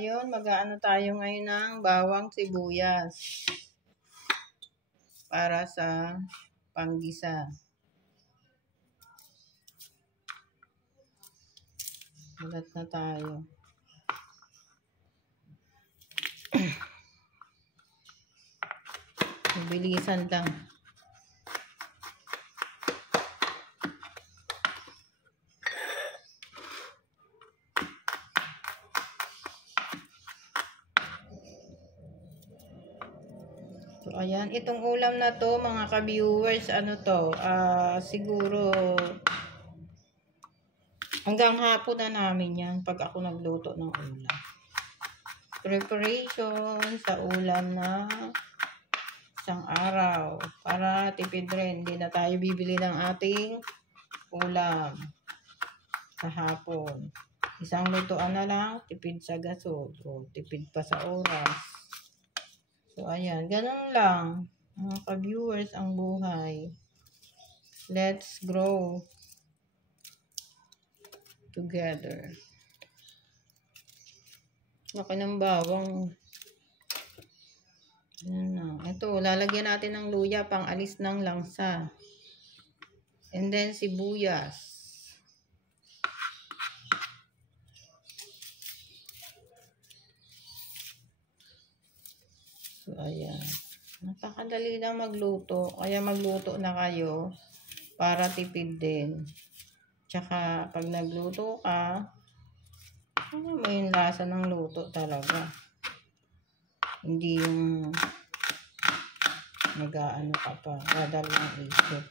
Ayun, mag-aano tayo ngayon ng bawang sibuyas para sa panggisa. Mulat na tayo. Mabilisan lang. So, ayan. Itong ulam na to, mga ka-viewers, ano to, siguro hanggang hapon na namin yan pag ako nagluto ng ulam. Preparation sa ulam na isang araw. Para tipid rin, hindi na tayo bibili ng ating ulam sa hapon. Isang lutuan na lang, tipid sa gasol. O, tipid pa sa oras. So, ayan. Ganun lang. Mga ka-viewers, ang buhay. Let's grow together. Laki ng bawang. Ayan na. Ito, lalagyan natin ng luya pang alis ng langsa. And then, sibuyas. So, ayan. Napakadali lang magluto. Kaya magluto na kayo para tipid din. Tsaka, pag nagluto ka, ano mo yung lasa ng luto talaga. Hindi yung nag-aano ka pa. Dadal ng isip.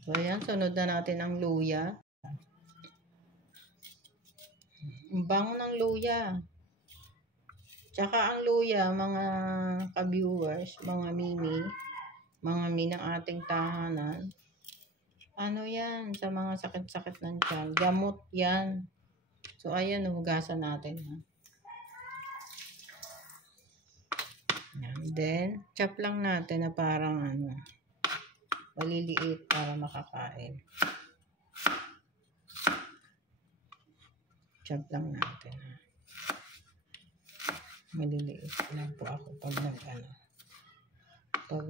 So, ayan. Sunod na natin ang luya. Ang bango ng luya. Tsaka ang luya, mga ka-viewers, mga mimi ng ating tahanan. Ano yan? Sa mga sakit-sakit ng tiyan. Gamot yan. So, ayan, hugasan natin. Ha? And then, chop lang natin na parang maliliit para makakain. Chop lang natin. Ha? Maliliit lang po ako pag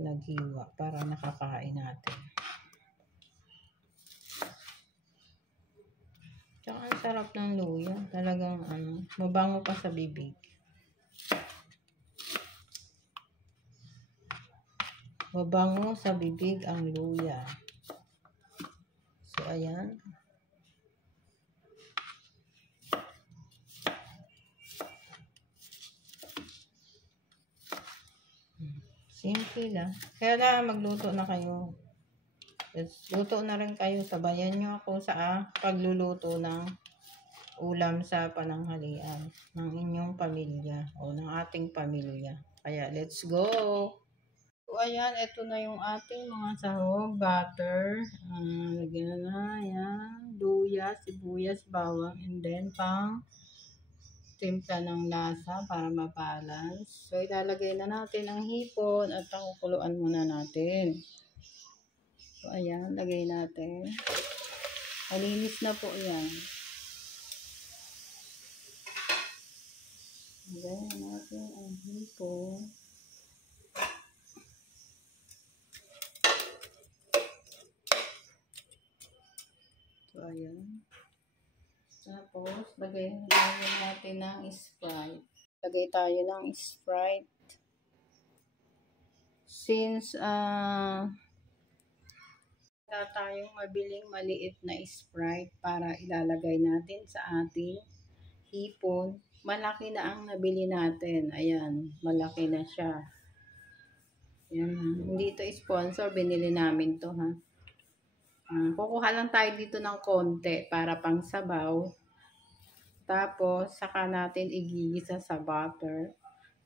naghiwa para nakakain natin. Tsaka ang sarap ng luya. Talagang mabango pa sa bibig. Mabango sa bibig ang luya. So, ayan. Simple lang. Kaya lang magluto na kayo. Luto na rin kayo. Sabayan nyo ako sa pagluluto ng ulam sa pananghalian ng inyong pamilya o ng ating pamilya. Kaya let's go! So, ayan. Ito na yung ating mga sahog, butter. Lagyan na. Ayan. Luya, sibuyas, bawang. And then pang timpla ng lasa para ma-balance. So, ilalagay na natin ang hipon at pakukuluan muna natin. So, ayan. Lagay natin. Malinis na po yan. Lagay natin ang hipon. So, ayan. Tapos, lagay natin ng Sprite. Lagay tayo ng Sprite. Since, wala tayong mabiling maliit na Sprite para ilalagay natin sa ating hipon, malaki na ang nabili natin. Ayan, malaki na siya. Ayan. Hindi ito sponsor, binili namin to ha. Kukuha lang tayo dito ng konti para pang sabaw. Tapos, saka natin igigisa sa butter,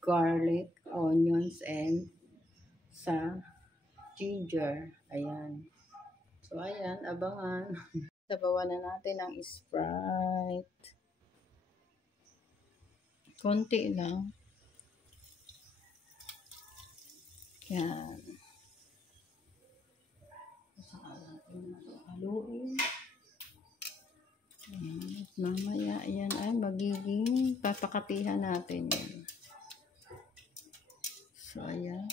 garlic, onions, and sa ginger. Ayan. So, ayan, abangan. Sabawan na natin ang Sprite. Konti lang. Yan. Saka natin haluin. Mamaya, yan ay magiging papakapihan natin yan. So, ayan.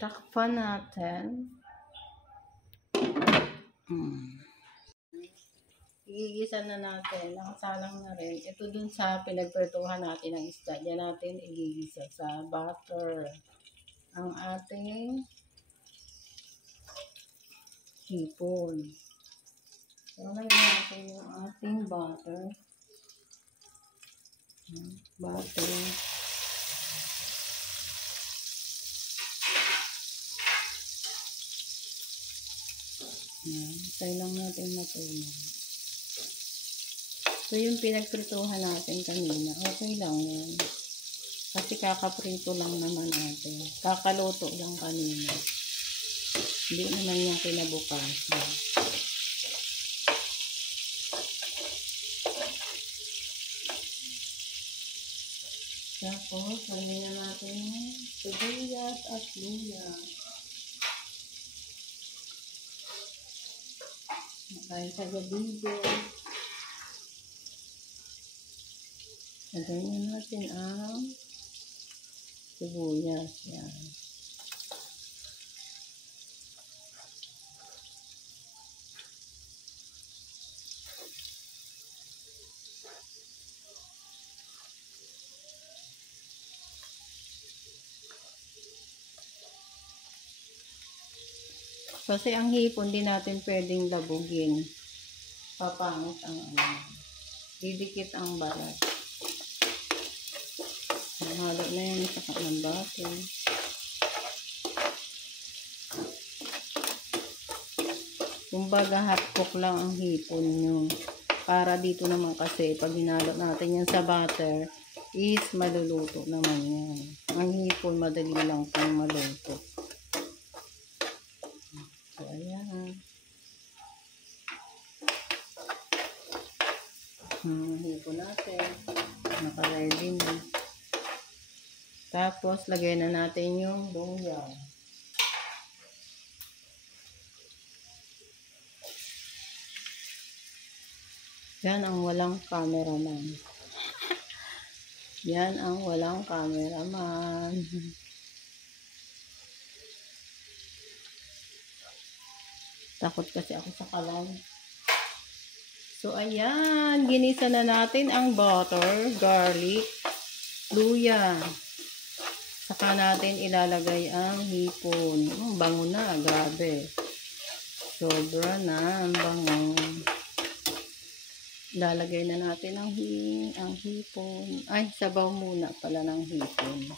Takpan natin. Igigisa na natin. Nakasalang na rin. Ito dun sa pinagpretuhan natin ng isda. Diyan natin igigisa sa butter. Ang ating hipon. So, lagyan natin yung ating butter. Butter. Try lang natin matunaw. So, yung pinagprituhan natin kanina, okay lang yan. Kasi kakaprito lang naman natin. Kakaluto lang kanina. Hindi naman yung kinabukasan. Tapos, lagyan na natin yung sibuyas at luya. Makain sa gabigo. Lagyan na natin ang sibuyas. Yan. Kasi ang hipon din natin pwedeng labugin. Papangit ang didikit ang balat. Halo na yan sa ng butter. Kumbaga hotcook lang ang hipon nyo. Para dito naman kasi pag hinalo natin yan sa butter is maluluto naman yan. Ang hipon madali lang pang maluto. So, ayan. Hipon natin. Naka-ready na. Tapos, lagay na natin yung luya. Yan ang walang cameraman. Yan ang walang cameraman. Takot kasi ako sa kalan. So, ayan. Ginisa na natin ang butter, garlic, luya. Saka natin ilalagay ang hipon. Bango na. Grabe. Sobra na ang bango. Ilalagay na natin ang hipon. Ay, sabaw muna pala ng hipon.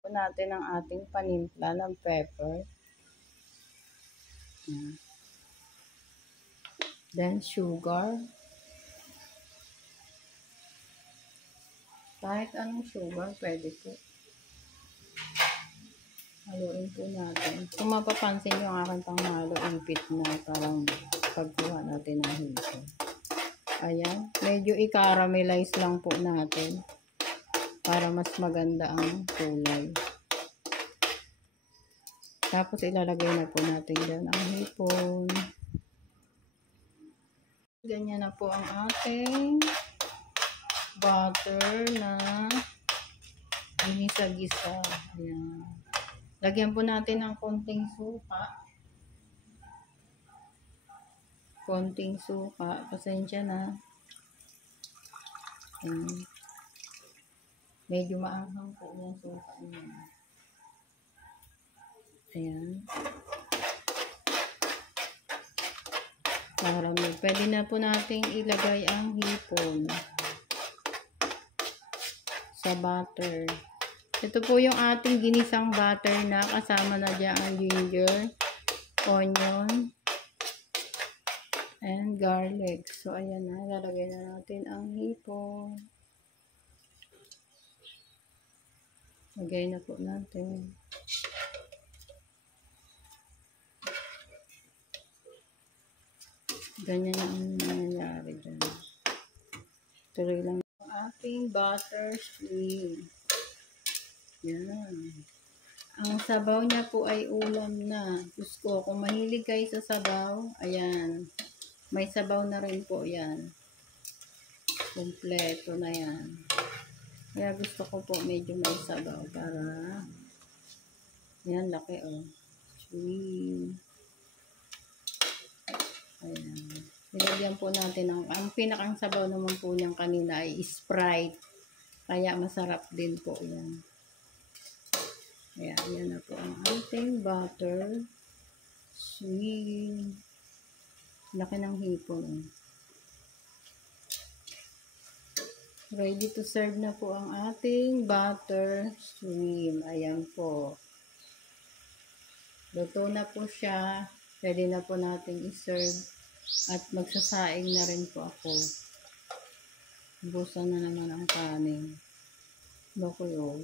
Ito natin ang ating panimpla ng pepper. Then, sugar. Kahit anong sugar, pwede po. Haluin po natin. Kung mapapansin nyo ang aking panghalo, ipit na parang pagkuha natin ng hipon. Ayan. Medyo i-caramelize lang po natin para mas maganda ang kulay. Tapos ilalagay na po natin dyan ang hipon. Ganyan na po ang ating butter na ginisa-gisa. Ayan. Lagyan po natin ng konting suka. Konting suka. Pasensya na. Ayan. Medyo maanghang po yung suka niya. Ayan. Pwede na po nating ilagay ang hipon sa butter. Ito po yung ating ginisang butter na kasama na dyan ang ginger, onion, and garlic. So, ayan na. Lalagay na natin ang hipon. Lagay na po natin. Ganyan ang nangyayari dyan. Tuloy lang ang ating butter stream. Yan. Ang sabaw niya po ay ulam na. Diyos ko, kung mahilig kayo sa sabaw, ayan. May sabaw na rin po yan. Kompleto na yan. Kaya gusto ko po medyo may sabaw para yan, laki oh. Sweet. Ayan. Nilagyan po natin ang pinakang sabaw naman po niyang kanina ay Sprite. Kaya masarap din po yan. Ayan, yan na po ang ating butter. Sweet. Laki ng hipon. Ready to serve na po ang ating butter shrimp. Ayan po. Luto na po siya. Pwede na po natin i-serve. At magsasaing na rin po ako. Busan na naman ang kanin. Loko yun.